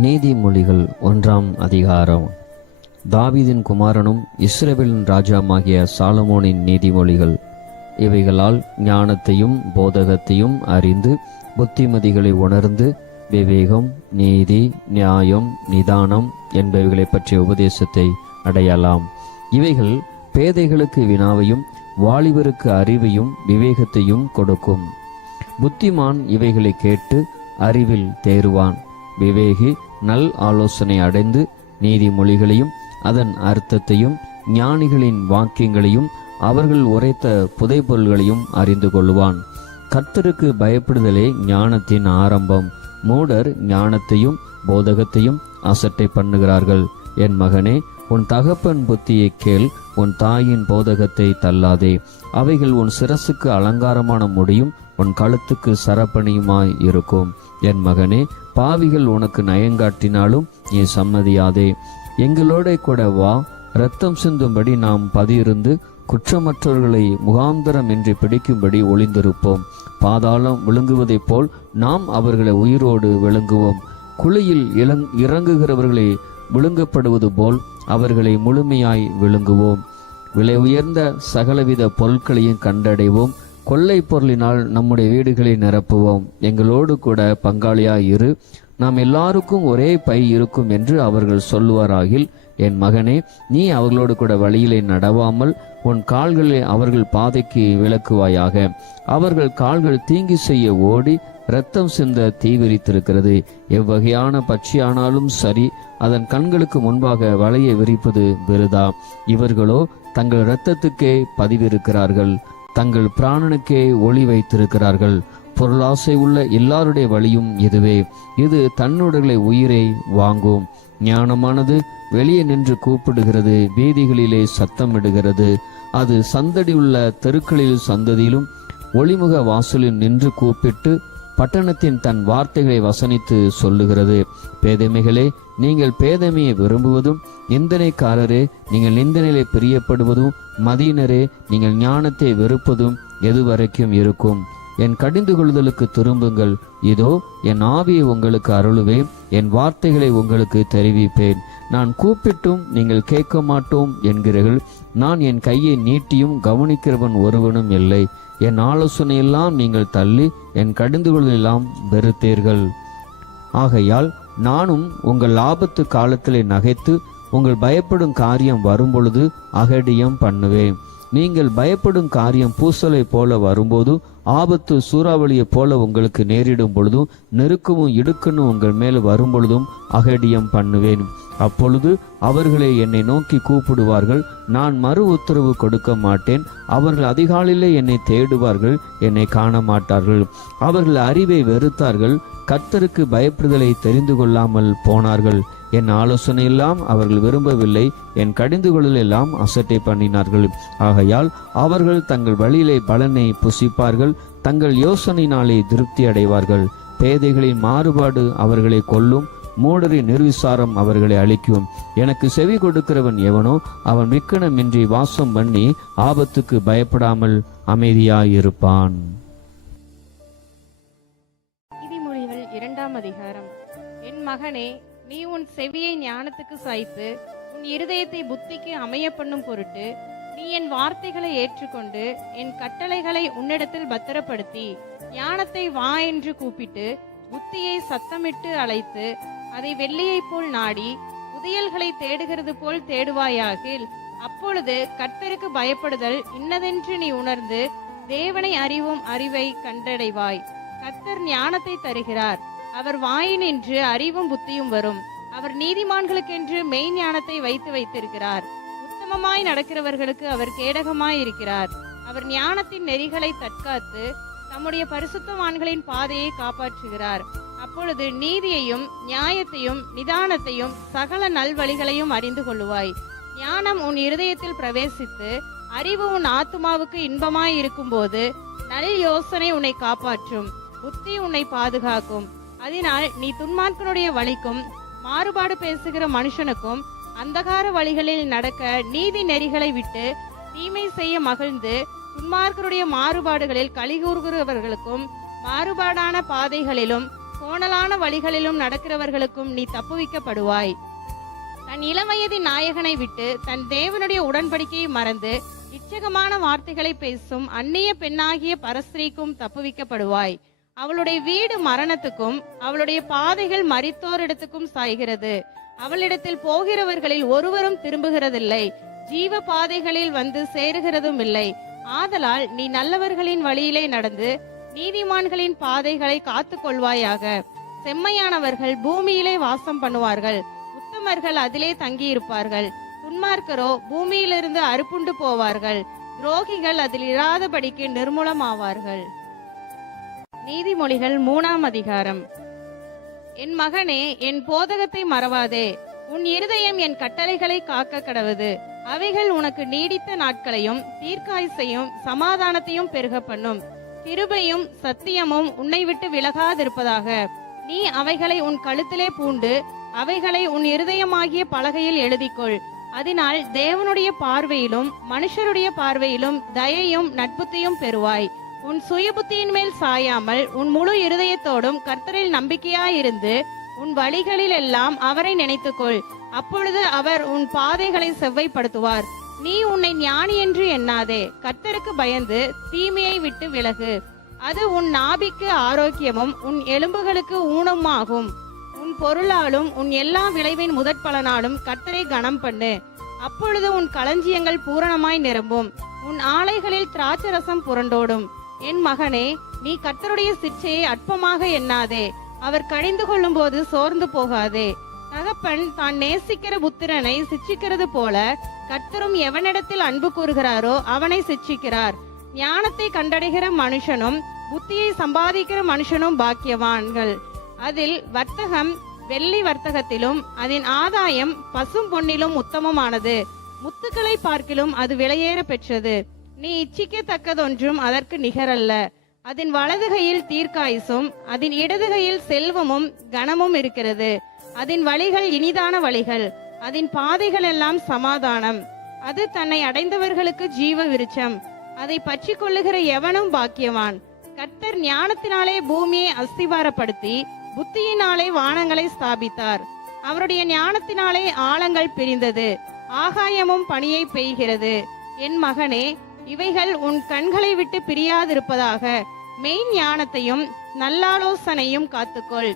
நீதிமொழிகள் ஒன்றாம் அதிகாரம். தாவிதின் குமாரனும் இஸ்ரேவேலின் ராஜாமாகிய சாலமோனின் நீதிமொழிகள். இவைகளால் ஞானத்தையும் போதகத்தையும் அறிந்து புத்திமதிகளை உணர்ந்து விவேகம் நீதி நியாயம் நிதானம் என்பவைகளை பற்றிய உபதேசத்தை அடையலாம். இவைகள் பேதைகளுக்கு வினாவையும் வாலிபருக்கு அறிவையும் விவேகத்தையும் கொடுக்கும். புத்திமான் இவைகளை கேட்டு அறிவில் தேறுவான். விவேகி நல் ஆலோசனை அடைந்து நீதிமொழிகளையும் அதன் அர்த்தத்தையும் ஞானிகளின் வாக்கியங்களையும் அவர்கள் உரைத்த புதைபொருள்களையும் அறிந்து கொள்வான் கர்த்தருக்கு பயப்படுதலே ஞானத்தின் ஆரம்பம். மூடர் ஞானத்தையும் போதகத்தையும் அசட்டை பண்ணுகிறார்கள். என் மகனே உன் தகப்பன் புத்தியை கேள் உன் தாயின் போதகத்தை தள்ளாதே. அவைகள் உன் சிரசுக்கு அலங்காரமான முடியும் உன் கழுத்துக்கு சரப்பணியுமாய் இருக்கும். என் மகனே பாவிகள் உனக்கு நயங்காட்டினாலும் நீ சம்மதியாதே. எங்களோட கூட வா. ரத்தம் சிந்தும்படி நாம் பதியிருந்து குற்றமற்றவர்களை முகாந்திரம் என்று பிடிக்கும்படி ஒளிந்திருப்போம். பாதாளம் விழுங்குவதைப் போல் நாம் அவர்களை உயிரோடு விழுங்குவோம். குழியில் இளங் இறங்குகிறவர்களை விழுங்கப்படுவது போல் அவர்களை முழுமையாய் விழுங்குவோம். விலை உயர்ந்த சகலவித பொருட்களையும் கண்டடைவோம். கொள்ளை பொருளினால் நம்முடைய வீடுகளை நிரப்புவோம். எங்களோடு கூட பங்காளியாய் இரு. நாம் எல்லாருக்கும் ஒரே பை இருக்கும் என்று அவர்கள் சொல்லுவாராகில் என் மகனே நீ அவர்களோடு கூட வழியிலே நடவாமல் உன் கால்களை அவர்கள் பாதைக்கு விளக்குவாயாக. அவர்கள் கால்கள் தீங்கி செய்ய ஓடி இரத்தம் சிந்த தீவிரித்திருக்கிறது. எவ்வகையான பட்சியானாலும் சரி அதன் கண்களுக்கு முன்பாக வலையை விரிப்பது விருதா? இவர்களோ தங்கள் இரத்தத்துக்கே பதிவிருக்கிறார்கள். தங்கள் பிராணனுக்கே ஒளி வைத்திருக்கிறார்கள். பொருளாசை உள்ள எல்லாருடைய வழியும் இதுவே இது தன்னுடைய உயிரை வாங்கும். ஞானமானது வெளியே நின்று கூப்பிடுகிறது வீதிகளிலே சத்தமிடுகிறது. அது சந்தடி உள்ள தெருக்களில் சந்ததியிலும் ஒளிமுக வாசலில் நின்று கூப்பிட்டு பட்டணத்தின் தன் வார்த்தைகளை வசனித்து சொல்லுகிறது. பேதமைகளே நீங்கள் பேதமையை விரும்புவதும் நிந்தனைக்காரரே நீங்கள் நிந்தனையிலே பிரியப்படுவதும் மதியினரே நீங்கள் ஞானத்தை வெறுப்பதும் எதுவரைக்கும் இருக்கும். என் கடிந்து கொள்ளுதலுக்கு திரும்புங்கள். இதோ என் ஆவியை உங்களுக்கு அருளுவேன் என் வார்த்தைகளை உங்களுக்கு தெரிவிப்பேன். நான் கூப்பிட்டும் நீங்கள் கேட்க மாட்டோம் என்கிறீர்கள். நான் என் கையை நீட்டியும் கவனிக்கிறவன் ஒருவனும் இல்லை. என் ஆலோசனையெல்லாம் நீங்கள் தள்ளி என் கடிந்து வெறுத்தீர்கள். ஆகையால் நானும் உங்கள் ஆபத்து காலத்திலே நகைத்து உங்கள் பயப்படும் காரியம் வரும்பொழுது அகடியம் பண்ணுவேன். நீங்கள் பயப்படும் காரியம் பூசலை போல வரும்போது ஆபத்து சூறாவளியைப் போல உங்களுக்கு நேரிடும் பொழுதும் நெருக்கமும் இடுக்கணும் உங்கள் மேல் வரும் பொழுதும் அகடியம் பண்ணுவேன். அப்பொழுது அவர்களை என்னை நோக்கி கூப்பிடுவார்கள். நான் மறு உத்தரவு கொடுக்க மாட்டேன். அவர்கள் அதிகாலையிலே என்னை தேடுவார்கள் என்னை காண மாட்டார்கள் அவர்கள் அறிவை வெறுத்தார்கள் கர்த்தருக்கு பயப்படுதலை தெரிந்து கொள்ளாமல் போனார்கள். என் ஆலோசனை எல்லாம் அவர்கள் விரும்பவில்லை என் கடிந்து கொள்ளல் எல்லாம் அசட்டை பண்ணினார்கள். ஆகையால் அவர்கள் தங்கள் வழியிலே பலனை புசிப்பார்கள் தங்கள் யோசனையினாலே திருப்தி அடைவார்கள். பேதைகளின் மாறுபாடு அவர்களை கொல்லும் மூடரின் நிர்விசாரம் அவர்களை அழிக்கும். எனக்கு செவி கொடுக்கிறவன் எவனோ அவன் மிக்கணமின்றி வாசம் பண்ணி ஆபத்துக்கு பயப்படாமல் அமைதியாயிருப்பான். இரண்டாம் அதிகாரம். என் மகனே நீ உன் செவியை ஞானத்துக்கு சாய்த்து உன் இருதயத்தை புத்திக்கு அமைய பண்ணும் பொருட்டு நீ என் வார்த்தைகளை ஏற்றுக்கொண்டு என் கட்டளைகளை உன்னிடத்தில் பத்திரப்படுத்தி ஞானத்தை வா என்று கூப்பிட்டு புத்தியை சத்தமிட்டு அழைத்து அதை வெள்ளியைப் போல் நாடி புதையல்களை தேடுகிறது போல் தேடுவாயாகில் அப்பொழுது கர்த்தருக்கு பயப்படுதல் இன்னதென்று நீ உணர்ந்து தேவனை அறிவும் அறிவை கண்டடைவாய். கர்த்தர் ஞானத்தை தருகிறார். அவர் வாயினின்று அறிவும் புத்தியும் வரும். அவர் நீதிமான்களுக்கென்று மெய் ஞானத்தை வைத்து வைத்திருக்கிறார். உத்தமமாய் நடக்கிறவர்களுக்கு அவர் கேடகமாய் இருக்கிறார். அவர் ஞானத்தின் நெறிகளை தற்காத்து தம்முடைய பரிசுத்தவான்களின் பாதையை காப்பாற்றுகிறார். அப்பொழுது நீதியையும் நியாயத்தையும் நிதானத்தையும் சகல நல்வழிகளையும் அறிந்து கொள்ளுவாய். ஞானம் உன் இருதயத்தில் பிரவேசித்து அறிவு உன் ஆத்துமாவுக்கு இன்பமாய் இருக்கும்போது நல் யோசனை உன்னை காப்பாற்றும் புத்தி உன்னை பாதுகாக்கும். அதனால் நீ துன்மார்க்கனுடைய வழிக்கும் மாறுபாடு பேசுகிற மனுஷனுக்கும் அந்தகார வழிகளில் நடக்க நீதி நெறிகளை விட்டு தீமை செய்ய மகிழ்ந்து துன்மார்க்கருடைய மாறுபாடுகளில் கலிகூறுகிறவர்களுக்கும் மாறுபாடான பாதைகளிலும் கோணலான வழிகளிலும் நடக்கிறவர்களுக்கும் நீ தப்புவிக்கப்படுவாய். தன் இளவயதின் நாயகனை விட்டு தன் தேவனுடைய உடன்படிக்கையை மறந்து இச்சகமான வார்த்தைகளை பேசும் அந்நிய பெண்ணாகிய பரஸ்திரீக்கும் தப்புவிக்கப்படுவாய். அவளுடைய வீடு மரணத்துக்கும் அவளுடைய பாதைகள் மறித்தோரிடத்துக்கும் சாய்கிறது. அவளிடத்தில் போகிறவர்களில் ஒருவரும் திரும்புகிறதில்லை. ஜீவ பாதைகளில் வந்து சேருகிறதும் இல்லை. ஆதலால் நீ நல்லவர்களின் வழியிலே நடந்து நீதிமான்களின் பாதைகளை காத்து கொள்வாயாக செம்மையானவர்கள் பூமியிலே வாசம் பண்ணுவார்கள். உத்தமர்கள் அதிலே தங்கியிருப்பார்கள். துன்மார்க்கரோ பூமியிலிருந்து அறுப்புண்டு போவார்கள். துரோகிகள் அதில் இராதபடிக்கு நிர்மூலமாவார்கள். நீதிமொழிகள் மூணாம் அதிகாரம். என் மகனே என் போதகத்தை மறவாதே. உன் இருதயம் என் கட்டளைகளை காக்க கடவுது. அவைகள் உனக்கு நீடித்த நாட்களையும் தீர்க்காயுசையும் சமாதானத்தையும் பெருக பண்ணும். கிருபையும் சத்தியமும் உன்னை விட்டு விலகாதிருப்பதாக. நீ அவைகளை உன் கழுத்திலே பூண்டு அவைகளை உன் இருதயமாகிய பலகையில் எழுதிக்கொள். அதனால் தேவனுடைய பார்வையிலும் மனுஷருடைய பார்வையிலும் தயையும் நட்புத்தையும் பெறுவாய். உன் சுயபுத்தியின் மேல் சாயாமல் உன் முழு இருதயத்தோடும் கர்த்தரில் நம்பிக்கையாயிருந்து உன் வழிகளில் எல்லாம் அவரை நினைத்துக்கொள். அப்பொழுது அவர் உன் பாதைகளை செவ்வைப்படுத்துவார். நீ உன்னை ஞானி என்று எண்ணாதே. கர்த்தருக்கு பயந்து தீமையை விட்டு விலகு. அது உன் நாபிக்கு ஆரோக்கியமும் உன் எலும்புகளுக்கு ஊனமாகும். உன் பொருளாலும் உன் எல்லா விளைவின் முதற் பலனாலும் கர்த்தரை கனம் பண்ணு அப்பொழுது உன் களஞ்சியங்கள் பூரணமாய் நிரம்பும். உன் ஆலைகளில் திராட்சரசம் புரண்டோடும். என் மகனே நீ கர்த்தருடைய சிற்சையை அற்பமாக எண்ணாதே. அவர் கழிந்து கொள்ளும் போது சோர்ந்து போகாதே. தகப்பன் தான் நேசிக்கிற புத்திரனை சிச்சிக்கிறது போல கர்த்தரும் எவனிடத்தில் அன்பு கூறுகிறாரோ அவனை சிச்சிக்கிறார் ஞானத்தை கண்டடைகிற மனுஷனும் புத்தியை சம்பாதிக்கிற மனுஷனும் பாக்கியவான்கள். அதில் வர்த்தகம் வெள்ளி வர்த்தகத்திலும் அதன் ஆதாயம் பசும் பொன்னிலும் உத்தமமானது. முத்துக்களை பார்க்கிலும் அது விலையேற பெற்றது. நீ இச்சிக்கத்தக்கதொன்றும் அதற்கு நிகரல்ல. அதன் வலதுகையில் தீர்க்காயுசும் அதன் இடதுகையில் செல்வமும் கனமும் இருக்கிறது. அதன் வழிகள் இனிதான வழிகள். அதன் பாதைகள் எல்லாம் சமாதானம். அது தன்னை அடைந்தவர்களுக்கு ஜீவ விருட்சம் அதை பற்றி கொள்ளுகிற எவனும் பாக்கியவான். கர்த்தர் ஞானத்தினாலே பூமியை அஸ்திவாரப்படுத்தி புத்தியினாலே வானங்களை ஸ்தாபித்தார். அவருடைய ஞானத்தினாலே ஆழங்கள் பிரிந்தது. ஆகாயமும் பணியை பெய்கிறது. என் மகனே இவைகள் உன் கண்களை விட்டு பிரியாதிருப்பதாக மெய் ஞானத்தையும் நல்லாலோசனையும் காத்துக்கொள்.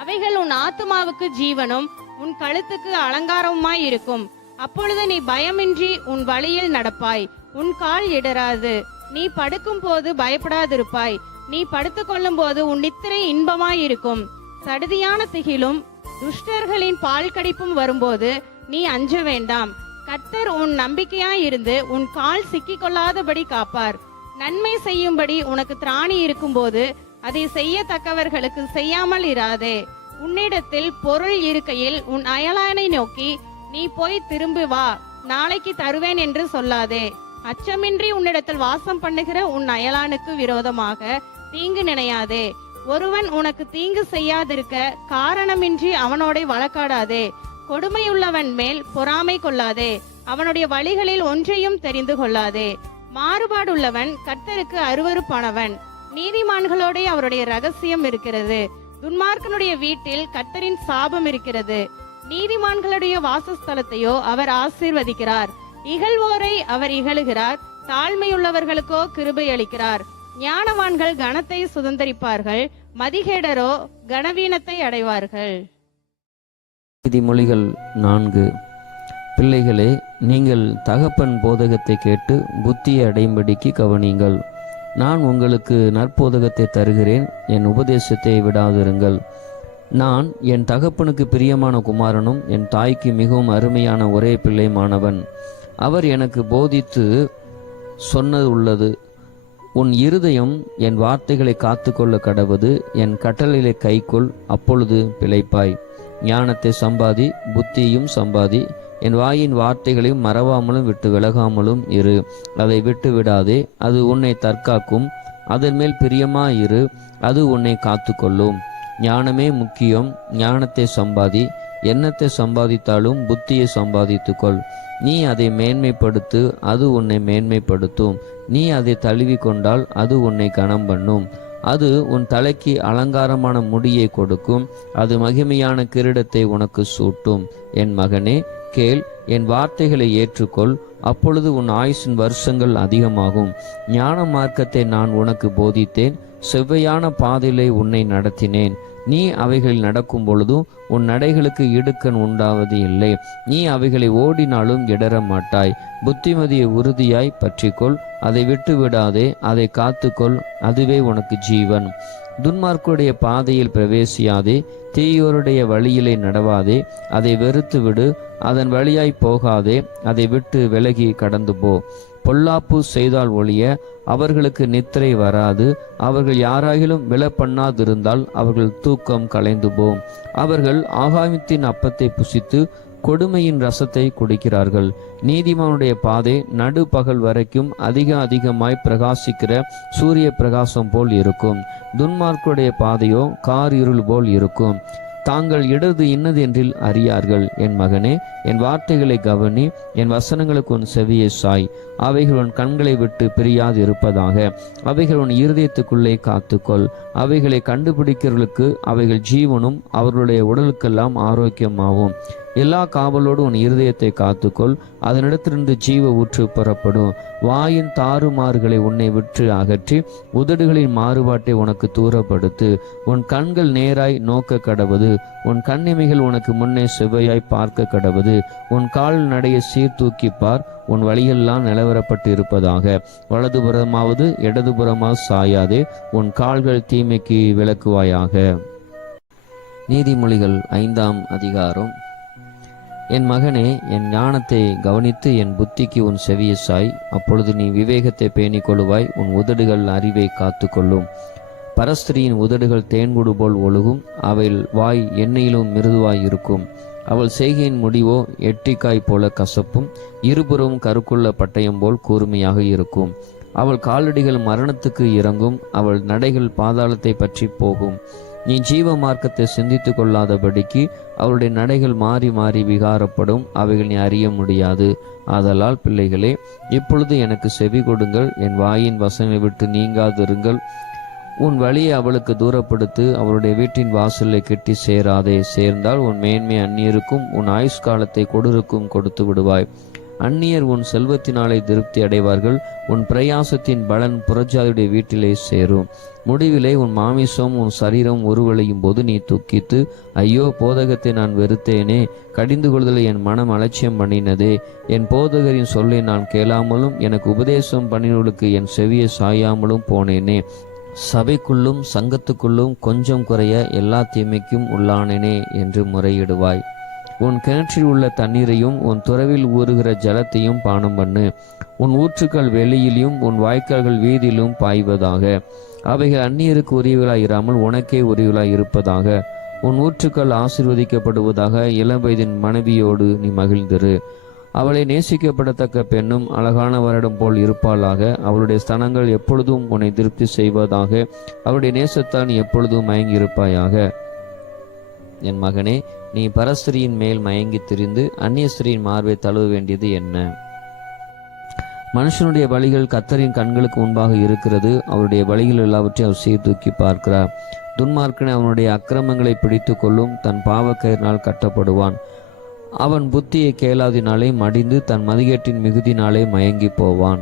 அவைகள் உன் ஆத்துமாவுக்கு ஜீவனும் உன் கழுத்துக்கு அலங்காரமாய் இருக்கும். அப்பொழுது நீ பயமின்றி உன் வழியில் நடப்பாய். உன் கால் இடராது. நீ படுக்கும் போது பயப்படாதிருப்பாய். நீ படுத்துக்கொள்ளும் போது உன் நித்திரை இன்பமாயிருக்கும் சடுதியான திகிலும் துஷ்டர்களின் பால் கடிப்பும் வரும்போது நீ அஞ்ச வேண்டாம். கர்த்தர் உன் நம்பிக்கையாயிருந்து உன் கால் சிக்கிக் கொள்ளாதபடி காப்பார். நன்மை செய்யும்படி உனக்கு திராணி இருக்கும்போது அதை செய்யத்தக்கவர்களுக்கு செய்யாமல் இராதே. உன்னிடத்தில் பொருள் இருக்கையில் உன் அயலானை நோக்கி நீ போய் திரும்பி வா. நாளைக்கு தருவேன் என்று சொல்லாதே. அச்சமின்றி உன்னிடத்தில் வாசம் பண்ணுகிற உன் அயலானுக்கு விரோதமாக தீங்கு நினையாதே. ஒருவன் உனக்கு தீங்கு செய்யாதிருக்க காரணமின்றி அவனோட வழக்காடாதே. கொடுமையுள்ளவன் மேல் பொறாமை கொள்ளாதே. அவனுடைய வழிகளில் ஒன்றையும் தெரிந்து கொள்ளாதே. மாறுபாடுள்ளவன் கர்த்தருக்கு அருவருப்பானவன். நீதிமான்களோட அவருடைய ரகசியம் இருக்கிறது. துன்மார்க்கனுடைய வீட்டில் கத்தரின் சாபம் இருக்கிறது. நீதிமான்களுடைய வாசஸ்தலத்தையோ அவர் ஆசீர்வதிக்கிறார். இகழ்வோரை அவர் இகழுகிறார். தாழ்மையுள்ளவர்களுக்கோ கிருபை அளிக்கிறார். ஞானவான்கள் கனத்தை சுதந்தரிப்பார்கள். மதிகேடரோ கனவீனத்தை அடைவார்கள். நீதிமொழிகள் நான்கு. பிள்ளைகளே நீங்கள் தகப்பன் போதகத்தை கேட்டு புத்தியை அடையும்படிக்கு கவனியுங்கள். நான் உங்களுக்கு நற்போதகத்தை தருகிறேன் என் உபதேசத்தை விடாதிருங்கள். நான் என் தகப்பனுக்கு பிரியமான குமாரனும் என் தாய்க்கு மிகவும் அருமையான ஒரே பிள்ளைமானவன். அவர் எனக்கு போதித்து சொன்னது உள்ளது. உன் இருதயம் என் வார்த்தைகளை காத்துக்கொள்ள கடவுது என் கட்டளைகளை கைக்கொள் அப்பொழுது பிழைப்பாய். ஞானத்தை சம்பாதி புத்தியும் சம்பாதி என் வாயின் வார்த்தைகளையும் மறவாமலும் விட்டு விலகாமலும் இரு. அதை விட்டு விடாதே அது உன்னை தற்காக்கும். அதன் மேல் பிரியமாயிரு அது உன்னை காத்துக்கொள்ளும். ஞானமே முக்கியம் ஞானத்தை சம்பாதி. எண்ணத்தை சம்பாதித்தாலும் புத்தியை சம்பாதித்துக்கொள். நீ அதை மேன்மைப்படுத்து அது உன்னை மேன்மைப்படுத்தும். நீ அதை தழுவி கொண்டால் அது உன்னை கனம் பண்ணும். அது உன் தலைக்கு அலங்காரமான முடியை கொடுக்கும். அது மகிமையான கிரீடத்தை உனக்கு சூட்டும். என் மகனே கேள் என் வார்த்தைகளை ஏற்றுக்கொள் அப்பொழுது உன் ஆயுசின் வருஷங்கள் அதிகமாகும். ஞான மார்க்கத்தை நான் உனக்கு போதித்தேன் செவ்வையான பாதையிலே உன்னை நடத்தினேன். நீ அவைகளில் நடக்கும் பொழுதும் உன் நடைகளுக்கு இடுக்கண் உண்டாவது இல்லை. நீ அவைகளை ஓடினாலும் இடற மாட்டாய் புத்திமதியை உறுதியாய் பற்றிக்கொள். அதை விட்டு விடாதே அதை காத்துக்கொள். அதுவே உனக்கு ஜீவன். துன்மார்க்குடைய பாதையில் பிரவேசியாதே. தீயோருடைய வழியிலே நடவாதே. அதை வெறுத்து விடு அதன் வழியாய் போகாதே. அதை விட்டு விலகி கடந்து போ பொல்லாப்பு செய்தால் ஒழிய அவர்களுக்கு நித்திரை வராது. அவர்கள் யாராகிலும் விழப்பண்ணாதிருந்தால் அவர்கள் தூக்கம் கலைந்து போம் அவர்கள் ஆகாயத்தின் அப்பத்தை புசித்து கொடுமையின் ரசத்தை குடிக்கிறார்கள். நீதிமானுடைய பாதை நடு பகல் வரைக்கும் அதிக அதிகமாய் பிரகாசிக்கிற சூரிய பிரகாசம் போல் இருக்கும். துன்மார்க்குடைய பாதையோ கார் இருள் போல் இருக்கும். தாங்கள் இடது இன்னது என்றில் அறியார்கள். என் மகனே என் வார்த்தைகளை கவனி என் வசனங்களுக்கு உன் செவியை சாய். அவைகள் உன் கண்களை விட்டு பிரியாது இருப்பதாக. அவைகள் உன் இருதயத்துக்குள்ளே காத்துக்கொள். அவைகளை கண்டுபிடிக்கிறவர்களுக்கு அவைகள் ஜீவனும் அவர்களுடைய உடலுக்கெல்லாம் ஆரோக்கியமாகும். எல்லா காவலோடு உன் இருதயத்தை காத்துக்கொள். அதனிடத்திலிருந்து ஜீவ ஊற்று புறப்படும். வாயின் தாறுமாறுகளை உன்னை விற்று அகற்றி உதடுகளின் மாறுபாட்டை உனக்கு தூரப்படுத்து. உன் கண்கள் நேராய் நோக்க கடவது. உன் கண்ணிமைகள் உனக்கு முன்னே செவ்வையாய் பார்க்க கடவது. உன் கால் நடைய சீர்தூக்கி பார். உன் வழியெல்லாம் நிலவரப்பட்டு இருப்பதாக வலதுபுறமாவது இடதுபுறமாக சாயாதே. உன் கால்கள் தீமைக்கு விளக்குவாயாக. நீதிமொழிகள் ஐந்தாம் அதிகாரம். என் மகனே என் ஞானத்தை கவனித்து என் புத்திக்கு உன் செவியை சாய். அப்பொழுது நீ விவேகத்தை பேணிக் கொள்ளுவாய். உன் உதடுகள் அறிவை காத்துக்கொள்ளும். பரஸ்திரியின் உதடுகள் தேன்குடு போல் ஒழுகும். அவள் வாய் எண்ணெயிலும் மிருதுவாய் இருக்கும். அவள் செய்கையின் முடிவோ எட்டிக்காய் போல கசப்பும். இருபுறமும் கருக்குள்ள பட்டயம் போல் கூர்மையாக இருக்கும். அவள் காலடிகள் மரணத்துக்கு இறங்கும். அவள் நடைகள் பாதாளத்தை பற்றி போகும். நீ ஜீவ மார்க்கத்தை சிந்தித்து கொள்ளாதபடிக்கு அவளுடைய நடைகள் மாறி மாறி விகாரப்படும் அவைகள் நீ அறிய முடியாது. ஆதலால் பிள்ளைகளே இப்பொழுது எனக்கு செவி கொடுங்கள் என் வாயின் வசனை விட்டு நீங்காதிருங்கள். உன் வழியை அவளுக்கு தூரப்படுத்து அவளுடைய வீட்டின் வாசலை கெட்டி சேராதே. சேர்ந்தால் உன் மேன்மை அந்நியருக்கும் உன் ஆயுஷ்காலத்தை கொடுருக்கும் கொடுத்து விடுவாய். அந்நியர் உன் செல்வத்தினாலே திருப்தி அடைவார்கள். உன் பிரயாசத்தின் பலன் புறஜாதியுடைய வீட்டிலே சேரும். முடிவிலே உன் மாமிசம் உன் சரீரம் உருவளையும் போது நீ துக்கித்து ஐயோ போதகத்தை நான் வெறுத்தேனே கடிந்து கொள்தலை என் மனம் அலட்சியம் பண்ணினதே. என் போதகரின் சொல்லை நான் கேளாமலும் எனக்கு உபதேசம் பண்ணினவர்களுக்கு என் செவியை சாயாமலும் போனேனே. சபைக்குள்ளும் சங்கத்துக்குள்ளும் கொஞ்சம் குறைய எல்லா தீமைக்கும் உள்ளானேனே என்று முறையிடுவாய். உன் கிணற்றில் உள்ள தண்ணீரையும் உன் துறவில் ஊறுகிற ஜலத்தையும் பானம் பண்ணு. உன் ஊற்றுக்கள் வெளியிலும் உன் வாய்க்கால்கள் வீதியிலும் பாய்வதாக. அவைகள் அந்நியருக்கு உரியவளாய் இராமல் உனக்கே உரியவளாய் இருப்பதாக உன் ஊற்றுக்கள் ஆசீர்வதிக்கப்படுவதாக இளம் வயதின் மனைவியோடு நீ மகிழ்ந்திரு. அவளை நேசிக்கப்படத்தக்க பெண்ணும் அழகான வருடம் போல் இருப்பாளாக. அவளுடைய ஸ்தனங்கள் எப்பொழுதும் உன்னை திருப்தி செய்வதாக. அவளுடைய நேசத்தால் நீ எப்பொழுதும் மயங்கி இருப்பாயாக என் மகனே நீ பரஸ்திரியின் மேல் மயங்கி திரிந்து அந்நிய ஸ்திரியின் மார்பை தழுவ வேண்டியது என்ன? மனுஷனுடைய வழிகள் கத்தரின் கண்களுக்கு முன்பாக இருக்கிறது. அவருடைய வழிகள் எல்லாவற்றையும் அவர் சீர்தூக்கி பார்க்கிறார். துன்மார்க்கனை அவனுடைய அக்கிரமங்களை பிடித்து கொள்ளும் தன் பாவக்கயிறினால் கட்டப்படுவான். அவன் புத்தியை கேளாதினாலே மடிந்து தன் மதிகேட்டின் மிகுதினாலே மயங்கி போவான்.